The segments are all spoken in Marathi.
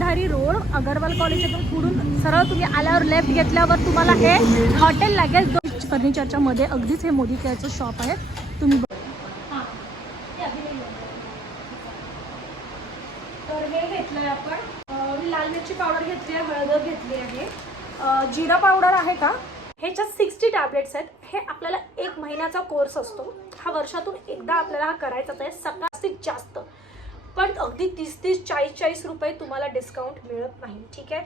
गांधारी रोड अगरवाल कॉलेजमधून पुढून सरळ तुम्ही आल्यावर लेफ्ट घेतल्यावर तुम्हाला हे हॉटेल लागेल फर्निचरच्या मध्ये अगदीच हे मोदी केअरचं शॉप आहे. तुम्ही तर हे घेतलंय आपण. लाल मिरची पावडर घेतली आहे हळद घेतली आहे. जिरा पावडर आहे का? ह्याच्यात सिक्स्टी टॅबलेट्स आहेत. हे आपल्याला एक महिन्याचा कोर्स असतो. हा वर्षातून एकदा आपल्याला हा करायचाच आहे. सगळ्यात जास्त. पण अगदी तीस तीस चाळीस चाळीस रुपये तुम्हाला डिस्काउंट मिळत नाही. ठीक आहे?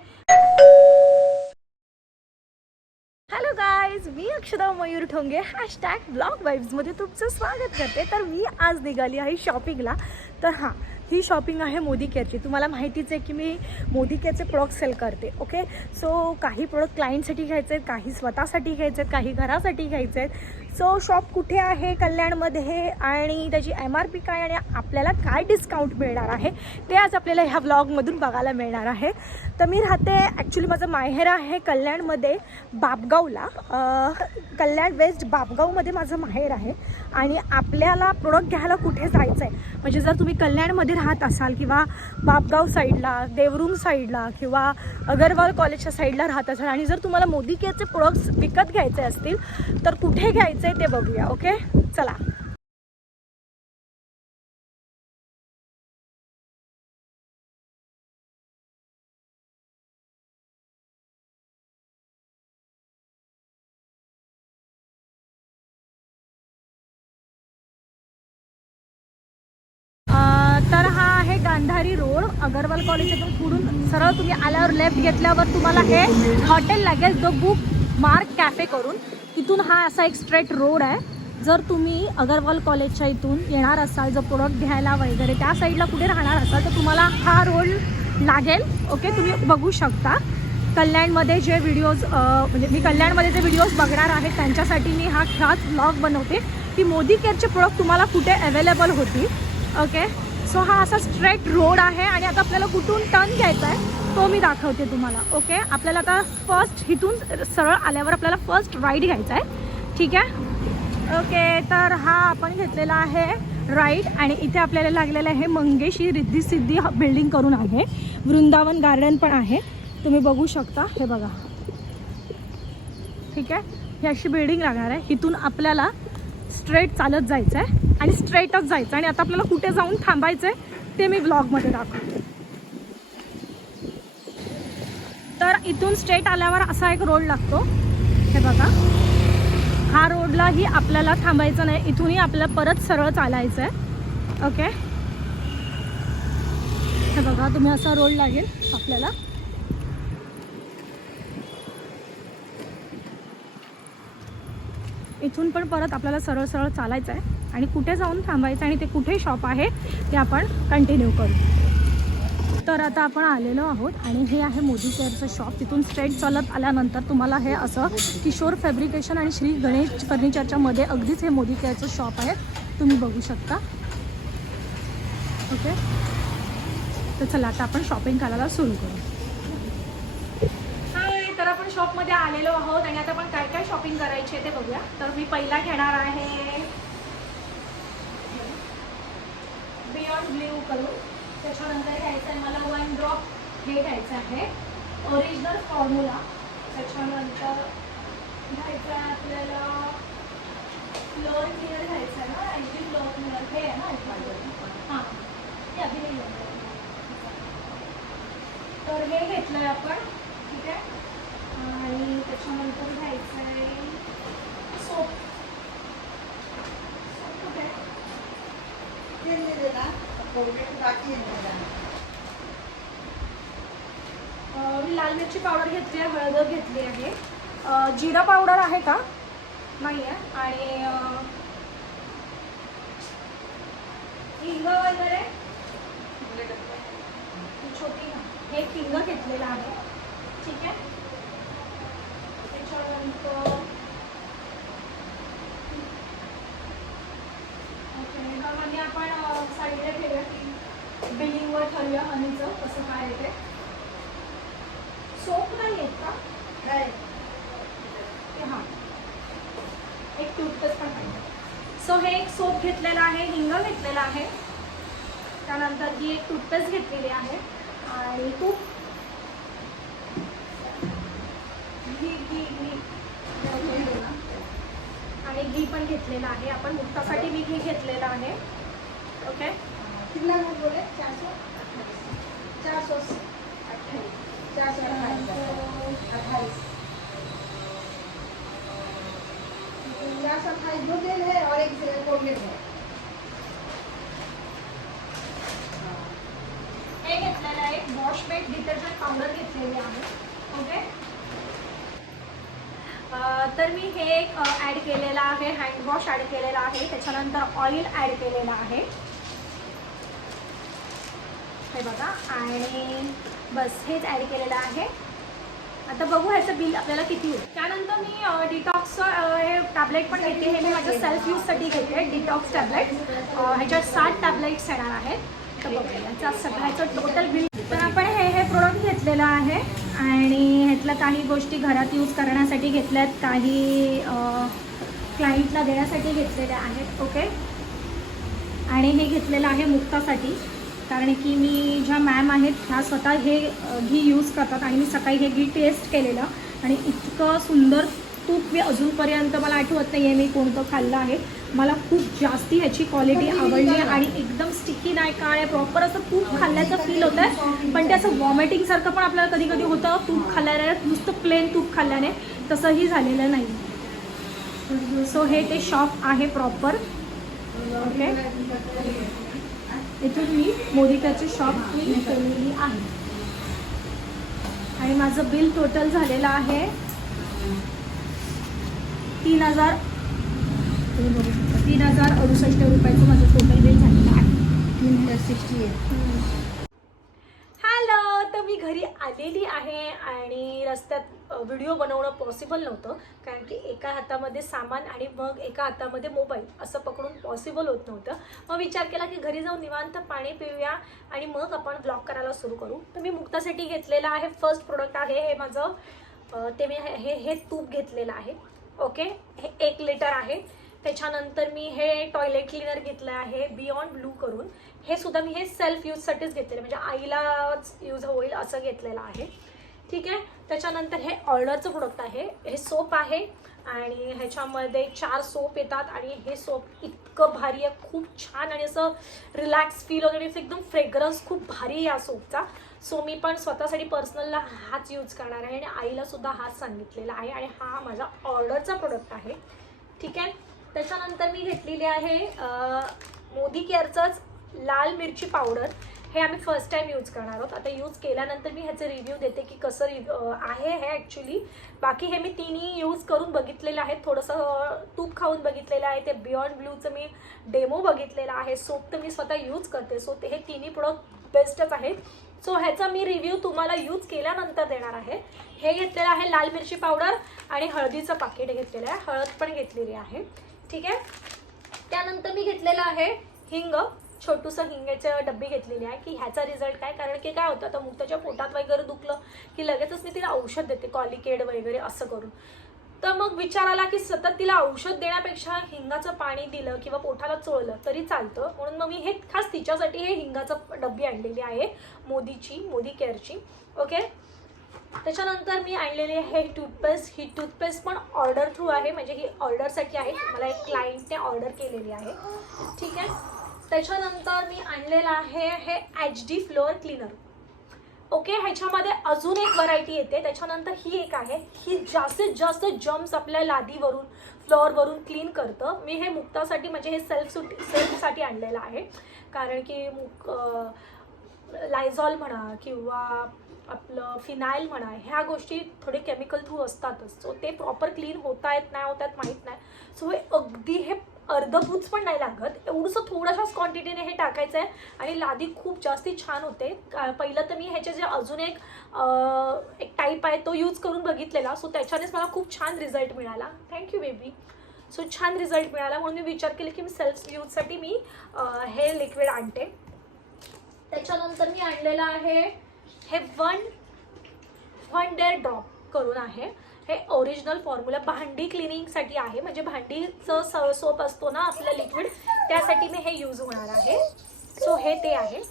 हॅलो गाईज मी अक्षदा मयूर ठोंगे हॅशटॅग ब्लॉग वाईब्समध्ये तुमचं स्वागत करते. तर मी आज निघाली आहे शॉपिंगला तर हां ही शॉपिंग आहे मोदी केअरची तुम्हाला माहितीच आहे की मी मोदी केअरचे प्रोडक्ट सेल करते ओके सो काही प्रोडक्ट क्लायंटसाठी घ्यायचे आहेत काही स्वतःसाठी घ्यायचे आहेत काही घरासाठी घ्यायचे आहेत. सो शॉप कुठे आहे कल्याणमध्ये आणि त्याची एम आर पी काय आणि आपल्याला काय डिस्काउंट मिळणार आहे ते आज आपल्याला ह्या व्लॉगमधून बघायला मिळणार आहे. तर मी राहते ॲक्च्युली माझं माहेर आहे कल्याणमध्ये बापगावला. कल्याण वेस्ट बापगावमध्ये माझं माहेर आहे आणि आपल्याला प्रोडक्ट घ्यायला कुठे जायचं आहे म्हणजे जर तुम्ही कल्याणमध्ये राहत असाल किंवा बापगाव साईडला देवरुंग साईडला किंवा अगरवाल कॉलेजच्या साईडला राहत असाल आणि जर तुम्हाला मोदी केअरचे प्रोडक्ट्स विकत घ्यायचे असतील तर कुठे घ्यायचे? ते बघूया ओके? चला. तर हा आहे गांधारी रोड अगरवाल कॉलेज पुढून सरळ तुम्ही आल्यावर लेफ्ट घेतल्यावर तुम्हाला हे हॉटेल लागेल द बुक मार्क कॅफे करून. तिथून हा असा एक स्ट्रेट रोड आहे. जर तुम्ही अगरवाल कॉलेजच्या इथून येणार असाल जर प्रोडक्ट घ्यायला वगैरे त्या साईडला कुठे राहणार असाल तर तुम्हाला हा रोड लागेल. ओके तुम्ही बघू शकता. कल्याणमध्ये जे व्हिडिओज म्हणजे मी कल्याणमध्ये जे व्हिडिओज बघणार आहे त्यांच्यासाठी मी हा खास ब्लॉग बनवते. की मोदी केअरचे प्रोडक्ट तुम्हाला कुठे अवेलेबल होतील. ओके सो हा असा स्ट्रेट रोड आहे आणि आता आपल्याला कुठून टर्न घ्यायचा आहे तो मी दाखवते तुम्हाला ओके आपल्याला आता फर्स्ट इथून सरळ आल्यावर आपल्याला फर्स्ट राईड घ्यायचा आहे ठीक आहे? ओके तर हा आपण घेतलेला आहे राईट आणि इथे आपल्याला लागलेलं आहे मंगेशी रिद्धी सिद्धी बिल्डिंग करून आहे. वृंदावन गार्डन पण आहे. तुम्ही बघू शकता हे बघा. ठीक आहे? ही अशी बिल्डिंग लागणार आहे. इथून आपल्याला स्ट्रेट चालत जायचं आहे. आणि स्ट्रेटच जायचं. आणि आता आपल्याला कुठे जाऊन थांबायचं आहे ते मी ब्लॉगमध्ये दाखवते. तर इथून स्ट्रेट आल्यावर असा एक रोड लागतो. हे बघा. हा रोडलाही आपल्याला थांबायचं नाही. इथूनही आपल्याला परत सरळ चालायचं आहे ओके हे बघा तुम्ही असा रोड लागेल आपल्याला. इथून पण परत आपल्याला सरळ सरळ चालायचं आहे आणि कुठे जाऊन थांबायचं आणि ते कुठे शॉप आहे ते आपण कंटिन्यू करू. तर आता आपण आलेलो आहोत आणि हे आहे मोदी केअरचं शॉप तिथून स्ट्रेट चालत आल्यानंतर तुम्हाला हे असं किशोर फॅब्रिकेशन आणि श्री गणेश फर्निचरच्या मध्ये अगदीच हे मोदी केअरचं शॉप आहे. तुम्ही बघू शकता. ओके तर चला आता आपण शॉपिंग करायला सुरू करू. हाय तर आपण शॉपमध्ये आलेलो आहोत आणि आता आपण काय काय शॉपिंग करायची आहे ते बघूया. तर मी पहिला घेणार आहे. बियॉन्ड ब्ल्यू करू. त्याच्यानंतर घ्यायचं आहे मला वन ड्रॉप हे घ्यायचं आहे. ओरिजिनल फॉर्म्युला त्याच्यानंतर घ्यायचं आहे आपल्याला फ्लोअर क्लिअर घ्यायचं आहे ना? ॲक्च्युली फ्लोअर क्लिअर हे आहे ना? हां. ते अगदी तर हे घेतलं आहे आपण. ठीक आहे? आणि त्याच्यानंतर घ्यायचं आहे. सोप कुठे आहे? अं, मी लाल मिरची पावडर घेतली आहे हळद घेतली आहे. जिरा पावडर आहे का? नाही आहे आणि हिंग वगैरे? छोटी हे हिंग घेतलेलं आहे. ठीक आहे? त्याच्यानंतर ह्यामध्ये आपण साईडला ठेवूया की बिलिंगवर ठरूया हनीचं कसं काय आहे ते. सोप नाही आहेत का? ते हां. एक टूथपेस्ट पण पाहिजे सो हे एक सोप घेतलेला आहे हिंग घेतलेला आहे. त्यानंतर ही एक टूथपेस्ट घेतलेली आहे. आणि तूप घी घी घी आणि घी पण घेतलेलं आहे. आपण मुक्तासाठी मी घी घेतलेलं आहे. ओके कितना बोले? चार सौ? चार सौ अट्ठाईस चार सौ अट्ठाईस. सौ अट्ठाईस दो तेल है और एक कोलगेट है। हे घेतलेलं आहे. वॉश बेट डिटर्जंट पावडर घेतलेली आहे. ओके तर मी हे एक ॲड केलेलं आहे हँडवॉश ॲड केलेला आहे त्याच्यानंतर ऑइल ॲड केलेलं आहे. हे बघा आणि बस हेच ॲड केलेलं आहे. आता बघू ह्याचं बिल आपल्याला किती होईल. त्यानंतर मी डिटॉक्स हे टॅबलेट पण घेते हे मी माझ्या सेल्फ यूजसाठी घेते डिटॉक्स टॅबलेट ह्याच्यात सात टॅबलेट्स येणार आहेत. तर बघूया सगळ्याचं टोटल बिल तर आपण प्रोडक्ट घेतलेलं आहे आणि ह्यातल्या काही गोष्टी घरात यूज करण्यासाठी घेतल्यात काही क्लायंटला देण्यासाठी घेतलेल्या आहेत ओके आणि हे घेतलेलं आहे मुक्तासाठी कारण की मी ज्या मॅम आहेत ह्या स्वतः हे घी यूज करतात आणि मी सकाळी हे घी टेस्ट केलेलं आणि इतकं सुंदर तूप मी अजूनपर्यंत मला आठवत नाही आहे मी कोणतं खाल्लं आहे. मला खूप जास्ती ह्याची क्वालिटी आवडली आणि एकदम स्टिकी नाही काय आहे प्रॉपर असं तूप खाल्ल्याचं फील होतं आहे पण ते असं वॉमिटिंगसारखं पण आपल्याला कधी कधी होतं तूप खाल्ल्याने नुसतं प्लेन तूप खाल्ल्याने तसंही झालेलं नाही. सो हे ते शॉप आहे प्रॉपर ओके इथून मी मोदिकाची शॉप केलेली आहे. आणि माझं बिल टोटल झालेलं आहे तीन हजार तीन हजार अडुसष्ट रुपयाचं माझं टोटल बिल झालेलं आहे. तीन हंड्रेड सिक्सटी एट हॅलो तर मी घरी आलेली आहे आणि रस्त्यात व्हिडिओ बनवणं पॉसिबल नव्हतं. कारण की एका हातामध्ये सामान आणि मग एका हातामध्ये मोबाईल असं पकडून पॉसिबल होत नव्हतं. मग विचार केला की घरी जाऊन निवांत पाणी पिऊया आणि मग आपण ब्लॉग करायला सुरू करू. तर मी मुक्तासाठी घेतलेलं आहे. फर्स्ट प्रोडक्ट आहे हे माझं. ते मी हे- हे तूप घेतलेलं आहे. ओके हे एक लिटर आहे. त्याच्यानंतर मी हे टॉयलेट क्लिनर घेतलं आहे बियॉन्ड ब्लू करून. हे सुद्धा मी हे सेल्फ यूजसाठीच घेतलेलं म्हणजे आईलाच यूज होईल असं घेतलेलं आहे. ठीक आहे? त्याच्यानंतर हे ऑर्डरचं प्रोडक्ट आहे. हे सोप आहे आणि ह्याच्यामध्ये चार सोप येतात आणि हे सोप इतकं भारी आहे. खूप छान आणि असं रिलॅक्स फील वगैरे. असं एकदम फ्रेग्रन्स खूप भारी आहे या सोपचा सो मी पण स्वतःसाठी पर्सनलला हाच यूज करणार आहे आणि आईलासुद्धा हाच सांगितलेला आहे. आणि हा माझा ऑर्डरचा प्रोडक्ट आहे. ठीक आहे? त्याच्यानंतर मी घेतलेली आहे मोदी केअरचंच लाल मिरची पावडर. हे आम्ही फर्स्ट टाईम यूज करणार आहोत. आता यूज केल्यानंतर मी ह्याचे रिव्ह्यू देते की कसं रिव्ह्यू आहे हे ॲक्च्युली बाकी हे मी तिन्ही यूज करून बघितलेलं आहे. थोडंसं तूप खाऊन बघितलेलं आहे. ते बियॉन्ड ब्ल्यूचं मी डेमो बघितलेला आहे. सोप तर मी स्वतः यूज करते. सो ते हे तिन्ही प्रोडक्ट बेस्टच आहेत. सो ह्याचा मी रिव्ह्यू तुम्हाला यूज केल्यानंतर देणार आहे. हे घेतलेलं आहे लाल मिरची पावडर आणि हळदीचं पाकिट घेतलेलं आहे. हळद पण घेतलेली आहे. ठीक आहे? त्यानंतर मी घेतलेलं आहे हिंग. छोटूसं हिंगाचं डब्बी घेतलेली आहे. की ह्याचा रिझल्ट काय? कारण की काय होतं तर मुक्ताच्या पोटात वगैरे दुखलं की लगेचच मी तिला औषध देते कॉलिकेड वगैरे असं करून. तर मग विचार आला की सतत तिला औषध देण्यापेक्षा हिंगाचं पाणी दिलं किंवा पोटाला चोळलं तरी चालतं. म्हणून मग मी हे खास तिच्यासाठी हे हिंगाचं डब्बी आणलेली आहे मोदीची मोदी केअरची ओके? त्याच्यानंतर मी आणलेली हे टूथपेस्ट ही टूथपेस्ट पण ऑर्डर थ्रू आहे. म्हणजे ही ऑर्डरसाठी आहे. मला एक क्लायंटने ऑर्डर केलेली आहे. ठीक आहे? त्याच्यानंतर मी आणलेलं आहे हे H D floor cleaner okay ह्याच्यामध्ये अजून एक व्हरायटी येते. त्याच्यानंतर ही एक आहे. ही जास्तीत जास्त जम्स आपल्या लादीवरून फ्लोअरवरून क्लीन करतं. मी हे मुक्तासाठी म्हणजे हे सेल्फ सुट सेल्फसाठी आणलेलं आहे. कारण की मुक लायझॉल म्हणा किंवा आपलं फिनाईल म्हणा ह्या गोष्टी थोडे केमिकल थ्रू असतातच. सो ते प्रॉपर क्लीन होत आहेत नाही होत आहेत माहीत नाही. सो हे अगदी हे अर्धभूच पण नाही लागत. एवढंसं थोड्याशाच क्वांटिटीने हे टाकायचं आहे आणि लादी खूप जास्ती छान होते. का- पहिलं तर मी ह्याचे जे अजून एक एक टाईप आहे तो यूज करून बघितलेला. सो त्याच्यानेच मला खूप छान रिझल्ट मिळाला. थँक्यू बेबी सो छान रिझल्ट मिळाला. म्हणून मी विचार केला की मी सेल्फ यूजसाठी मी हे लिक्विड आणते. त्याच्यानंतर मी आणलेलं आहे हे वन वन डेअर ड्रॉप करून आहे. हे ओरिजिनल फॉर्म्युला भांडी क्लिनिंगसाठी आहे. म्हणजे भांडीचं स सोप असतो ना आपलं लिक्विड त्यासाठी मी हे यूज होणार आहे. सो हे ते आहे.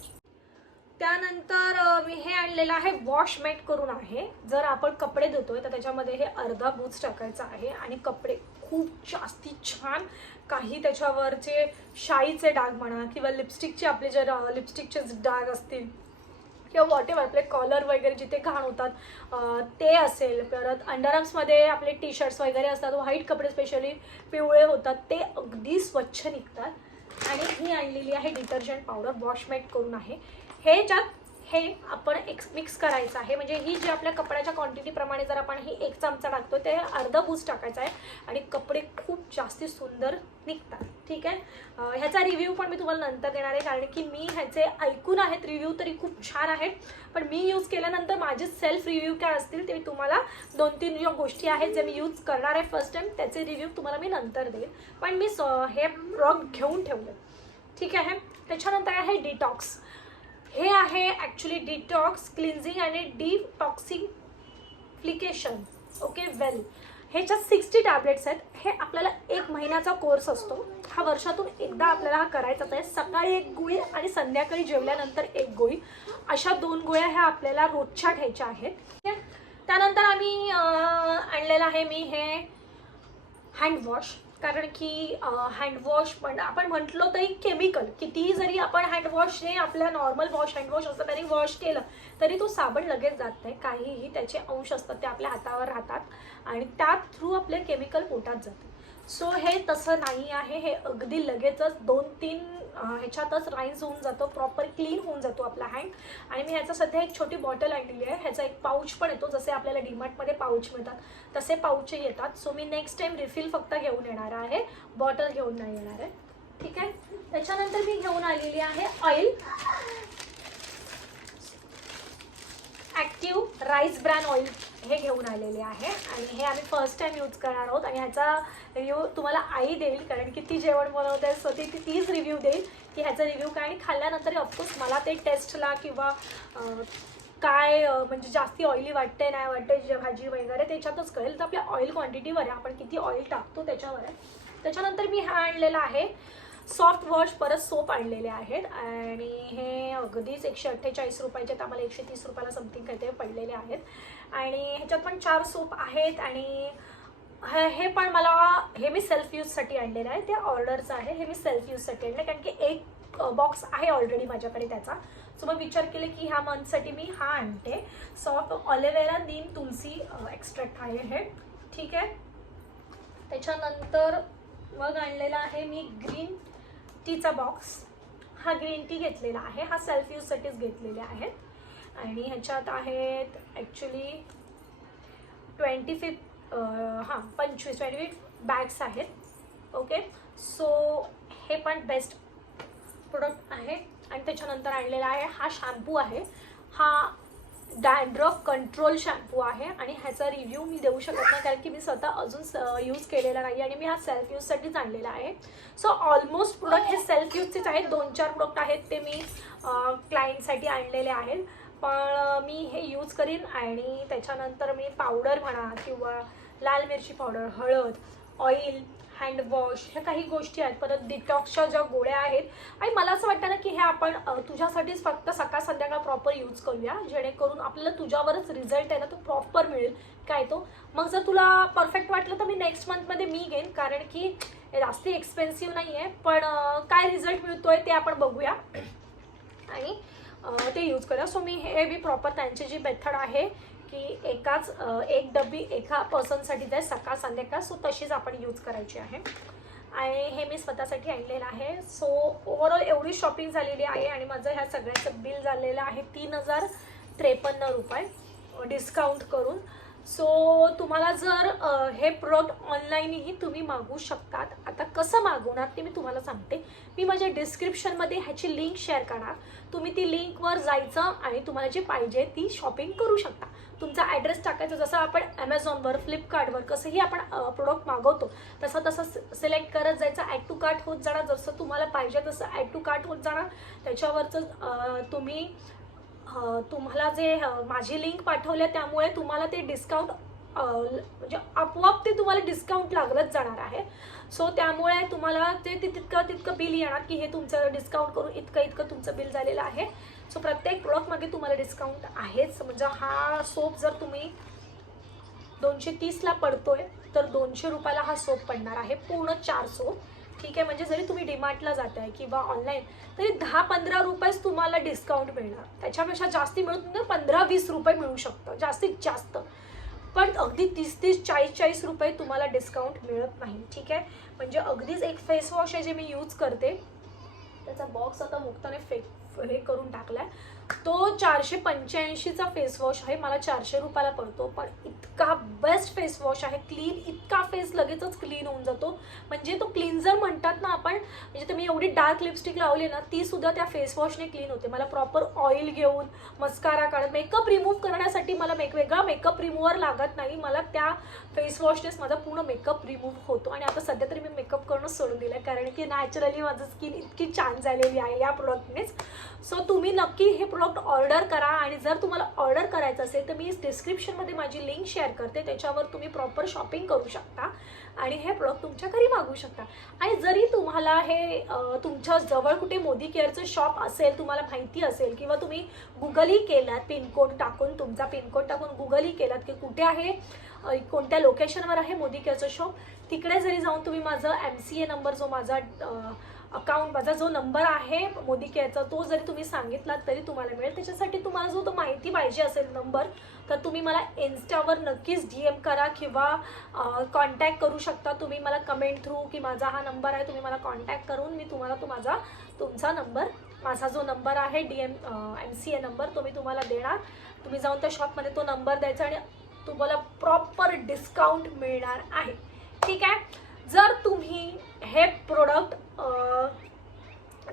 त्यानंतर मी हे आणलेलं आहे वॉश मॅट करून आहे. जर आपण कपडे धुतोय तर त्याच्यामध्ये हे अर्धा बूज टाकायचा आहे. आणि कपडे खूप जास्ती छान काही त्याच्यावरचे शाईचे डाग म्हणा किंवा लिपस्टिकचे आपले जर लिपस्टिकचे डाग असतील किंवा वॉट एव्हर आपले कॉलर वगैरे जिथे घाण होतात ते असेल. परत अंडरआर्म्समध्ये आपले टी शर्ट्स वगैरे असतात व्हाईट कपडे स्पेशली पिवळे होतात ते अगदी स्वच्छ निघतात. आणि ही आणलेली आहे डिटर्जंट पावडर वॉशमेट करून आहे. हे ज्यात हे आपण एक्स मिक्स करायचं आहे. म्हणजे ही जी आपल्या कपड्याच्या क्वांटिटीप्रमाणे जर आपण ही एक चमचा टाकतो ते अर्धा बूस टाकायचा आहे. आणि कपडे खूप जास्ती सुंदर निघतात. ठीक आहे? ह्याचा रिव्ह्यू पण मी तुम्हाला नंतर देणार आहे कारण की मी ह्याचे ऐकून आहेत रिव्ह्यू तरी खूप छान आहेत. पण मी यूज केल्यानंतर माझे सेल्फ रिव्ह्यू काय असतील ते मी तुम्हाला दोन तीन ज्या गोष्टी आहेत जे मी यूज करणार आहे फर्स्ट टाइम त्याचे रिव्ह्यू तुम्हाला मी नंतर देईन पण मी हे प्रॉडक्ट घेऊन ठेवले ठीक आहे? त्याच्यानंतर आहे डिटॉक्स हे आहे ॲक्च्युली डिटॉक्स क्लिन्झिंग आणि डिटॉक्सिफिकेशन ओके वेल ह्याच्यात सिक्स्टी टॅबलेट्स आहेत. हे आपल्याला एक महिन्याचा कोर्स असतो. हा वर्षातून एकदा आपल्याला हा करायचाच आहे. सकाळी एक गोळी आणि संध्याकाळी जेवल्यानंतर एक गोळी. अशा दोन गोळ्या ह्या आपल्याला रोजच्या घ्यायच्या आहेत. ठीक आहे? त्यानंतर आम्ही आणलेलं आहे मी हे हँडवॉश कारण की हँडवॉश पण आपण म्हटलो तरी केमिकल कितीही जरी आपण हँडवॉश हे आपल्या नॉर्मल वॉश हँडवॉश असतं त्यांनी वॉश केलं तरी तो साबण लगेच जात नाही. काहीही त्याचे अंश असतात ते आपल्या हातावर राहतात आणि त्या थ्रू आपले केमिकल पोटात जाते सो हे तसं नाही आहे. हे अगदी लगेचच दोन तीन ह्याच्यातच राईन्स होऊन जातो. प्रॉपर क्लीन होऊन जातो आपला हँड आणि मी ह्याचा सध्या एक छोटी बॉटल आणलेली आहे. ह्याचा एक पाऊच पण येतो. जसे आपल्याला डीमार्टमध्ये पाऊच मिळतात तसे पाऊचही येतात. सो मी नेक्स्ट टाईम रिफिल फक्त घेऊन येणार आहे. बॉटल घेऊन नाही येणार आहे. ठीक आहे? त्याच्यानंतर मी घेऊन आलेली आहे oil active rice bran oil हे घेऊन आलेले आहे. आणि हे आम्ही फर्स्ट टाईम यूज करणार आहोत. आणि ह्याचा रिव्ह्यू तुम्हाला आई देईल कारण की ती जेवण बनवते सो ती ती- तीच रिव्ह्यू देईल की ह्याचा रिव्ह्यू काय आणि खाल्ल्यानंतर ऑफकोर्स मला ते टेस्टला किंवा काय म्हणजे जास्ती ऑइली वाटते नाही वाटते जे भाजी वगैरे त्याच्यातच कळेल. तर आपल्या ऑइल क्वांटिटीवर आहे. आपण किती ऑइल टाकतो त्याच्यावर आहे. त्याच्यानंतर मी हा आणलेला आहे सॉफ्ट वॉश परत सोप आणलेले आहेत आणि हे अगदीच एकशे अठ्ठेचाळीस रुपयाचे तर आम्हाला एकशे तीस रुपयाला समथिंग काहीतरी पडलेले आहेत. आणि ह्याच्यात पण चार सोप आहेत आणि हे हे पण मला हे मी सेल्फ यूजसाठी आणलेलं आहे. ते ऑर्डरचं आहे. हे मी सेल्फ यूजसाठी आणलं कारण की एक बॉक्स आहे ऑलरेडी माझ्याकडे त्याचा. सो मग विचार केले की ह्या मंथसाठी मी हा आणते. सॉफ्ट ऑलेवेरा नीम तुलसी एक्स्ट्रॅक्ट आहे हे. ठीक आहे? त्याच्यानंतर मग आणलेलं आहे मी ग्रीन टीचा बॉक्स हा ग्रीन टी घेतलेला आहे हा सेल्फ यूजसाठीच घेतलेले आहेत. आणि ह्याच्यात आहेत ॲक्च्युली ट्वेंटी फिफ्थ हां पंचवीस ट्वेंटी फिफ्थ बॅग्स आहेत. ओके सो हे पण बेस्ट प्रोडक्ट आहे. आणि त्याच्यानंतर आणलेला आहे हा शॅम्पू आहे. हा डॅन्ड्रफ कंट्रोल शॅम्पू आहे आणि ह्याचा रिव्ह्यू मी देऊ शकत नाही कारण की मी स्वतः अजून यूज केलेला नाही आणि मी हा सेल्फ यूजसाठीच आणलेला आहे. सो ऑलमोस्ट प्रोडक्ट हे सेल्फ यूजचेच आहेत. दोन चार प्रोडक्ट आहेत ते मी क्लायंटसाठी आणलेले आहेत. पण मी हे यूज करीन आणि त्याच्यानंतर मी पावडर म्हणा किंवा लाल मिरची पावडर हळद ऑइल हँडवॉश ह्या काही गोष्टी आहेत. परत डिटॉक्सच्या ज्या गोळ्या आहेत. आणि मला असं वाटतं ना की हे आपण तुझ्यासाठीच फक्त सकाळ संध्याकाळ प्रॉपर यूज करूया. जेणेकरून आपल्याला तुझ्यावरच रिझल्ट आहे ना तो प्रॉपर मिळेल. काय तो? मग जर तुला परफेक्ट वाटलं तर मी नेक्स्ट मंथमध्ये मी घेईन. कारण की जास्त जास्ती एक्सपेन्सिव्ह नाही आहे पण काय रिझल्ट मिळतोय ते आपण बघूया. आणि ते यूज करूया. सो मी हे बी प्रॉपर त्यांची जी मेथड आहे की एकाच एक डबी एका पर्सनसाठी जाय सकाळ संध्याकाळ सो तशीच आपण यूज करायची आहे. आणि हे मी स्वतःसाठी आणलेलं आहे. सो ओव्हरऑल एवढी शॉपिंग झालेली आहे आणि माझं ह्या सगळ्याचं बिल झालेलं आहे तीन हजार त्रेपन्न रुपये डिस्काउंट करून. सो तुम्हाला जर हे प्रोडक्ट ऑनलाईनही तुम्ही मागवू शकतात आता कसं मागवणार ते मी तुम्हाला सांगते. मी माझ्या डिस्क्रिप्शनमध्ये ह्याची लिंक शेअर करणार. तुम्ही ती लिंकवर जायचं आणि तुम्हाला जे पाहिजे ती शॉपिंग करू शकता. तुमचा ॲड्रेस टाकायचा जसं आपण ॲमेझॉनवर फ्लिपकार्टवर कसंही आपण प्रोडक्ट मागवतो तसं तसं सिलेक्ट करत जायचं. ॲड टू कार्ट होत जाणार. जसं तुम्हाला पाहिजे तसं ॲड टू कार्ट होत जाणार. त्याच्यावरचं तुम्ही तुम्हाला जे माझी लिंक पाठवली त्यामुळे तुम्हाला ते डिस्काउंट म्हणजे आपोआप ते तुम्हाला डिस्काउंट लागलंच जाणार आहे. सो त्यामुळे तुम्हाला ते तितकं तितकं बिल येणार की हे तुमचं डिस्काउंट करून इतकं इतकं तुमचं बिल झालेलं आहे. सो प्रत्येक प्रोडक्टमागे तुम्हाला डिस्काउंट आहेच. म्हणजे हा सोप जर तुम्ही दोनशे तीसला पडतोय तर दोनशे रुपयाला हा सोप पडणार आहे. पूर्ण चार सोप ठीक आहे म्हणजे जरी तुम्ही डिमार्टला आहे किंवा ऑनलाईन तरी दहा पंधरा रुपयेच तुम्हाला डिस्काउंट मिळणार. त्याच्यापेक्षा जास्ती मिळून पंधरा वीस रुपये मिळू शकतं. जास्तीत जास्त. पण अगदी तीस तीस चाळीस चाळीस रुपये तुम्हाला डिस्काउंट मिळत नाही ठीक आहे? म्हणजे अगदीच एक फेस वॉश आहे जे मी यूज करते. त्याचा बॉक्स आता मुक्ताने फेक हे करून टाकला आहे तो चारशे पंच्याऐंशीचा फेस वॉश आहे. मला चारशे रुपयाला पडतो. पण इतका बेस्ट फेस वॉश आहे. क्लीन इतका फेस लगेचच क्लीन होऊन जातो. म्हणजे तो क्लिन्झर म्हणतात ना आपण म्हणजे तुम्ही एवढी डार्क लिपस्टिक लावली ना ती सुद्धा त्या फेस वॉशने क्लीन होते. मला प्रॉपर ऑइल घेऊन मस्कारा काढत मेकअप रिमूव्ह करण्यासाठी मला मेक वेगळा मेकअप रिमूव्हर लागत नाही. मला त्या फेस वॉशनेच माझा पूर्ण मेकअप रिमूव्ह होतो. आणि आता सध्या तरी मी मेकअप करणं सोडून दिलं कारण की नॅचरली माझं स्किन इतकी छान झालेली आहे या प्रोडक्टनेच सो तुम्ही नक्की हे प्रोडक्ट ऑर्डर करा आणि जर तुम्हाला ऑर्डर करायचं असेल तर मी डिस्क्रिप्शनमध्ये माझी लिंक शेअर करते. त्याच्यावर तुम्ही प्रॉपर शॉपिंग करू शकता आणि हे प्रोडक्ट तुमच्या घरी मागवू शकता. आणि जरी तुम्हाला हे तुमच्या जवळ कुठे मोदी केअरचं शॉप असेल तुम्हाला माहिती असेल किंवा तुम्ही गुगलही केलात पिनकोड टाकून तुमचा पिनकोड टाकून गुगलही केलात की कुठे आहे कोणत्या लोकेशनवर आहे मोदी केअरचं शॉप तिकडे जरी जाऊन तुम्ही माझं एम सी ए नंबर जो माझा अकाउंट माझा जो नंबर आहे मोदी केअरचा तो जरी तुम्ही सांगितलात तरी तुम्हाला मिळेल. त्याच्यासाठी तुम्हाला जो तो माहिती पाहिजे असेल नंबर तर तुम्ही मला इन्स्टावर नक्कीच डी एम करा किंवा कॉन्टॅक्ट करू शकता. तुम्ही मला कमेंट थ्रू की माझा हा नंबर आहे तुम्ही मला कॉन्टॅक्ट करून मी तुम्हाला तो माझा तुमचा नंबर माझा जो नंबर आहे D M M C A number तो मी तुम्हाला देणार. तुम्ही जाऊन त्या शॉपमध्ये तो नंबर द्यायचा आणि तुम्हाला प्रॉपर डिस्काउंट मिळणार आहे. ठीक आहे? जर तुम्ही हे प्रोडक्ट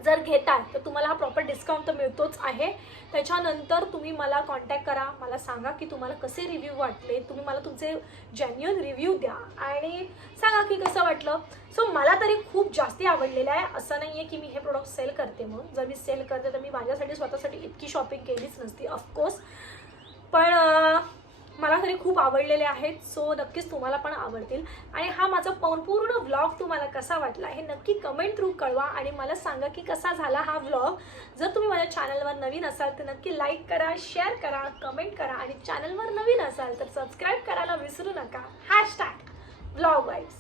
जर घेताय तर तुम्हाला हा प्रॉपर डिस्काउंट तर मिळतोच आहे. त्याच्यानंतर तुम्ही मला कॉन्टॅक्ट करा. मला सांगा की तुम्हाला कसे रिव्ह्यू वाटले. तुम्ही मला तुमचे जेन्युअन रिव्ह्यू द्या. आणि सांगा की कसं वाटलं. सो मला तरी खूप जास्ती आवडलेलं आहे. असं नाही आहे की मी हे प्रोडक्ट सेल करते म्हणून. जर मी सेल करते तर मी माझ्यासाठी स्वतःसाठी इतकी शॉपिंग केलीच नसती ऑफकोर्स पण मला तरी खूप आवडलेले आहेत. सो नक्कीच तुम्हाला पण आवडतील. आणि हा माझा पूर्ण व्लॉग तुम्हाला कसा वाटला हे नक्की कमेंट थ्रू कळवा आणि मला सांगा की कसा झाला हा व्लॉग जर तुम्ही माझ्या चॅनलवर नवीन असाल तर नक्की लाईक करा शेअर करा कमेंट करा आणि चॅनलवर नवीन असाल तर सबस्क्राईब करायला विसरू नका. Hashtag vlog wise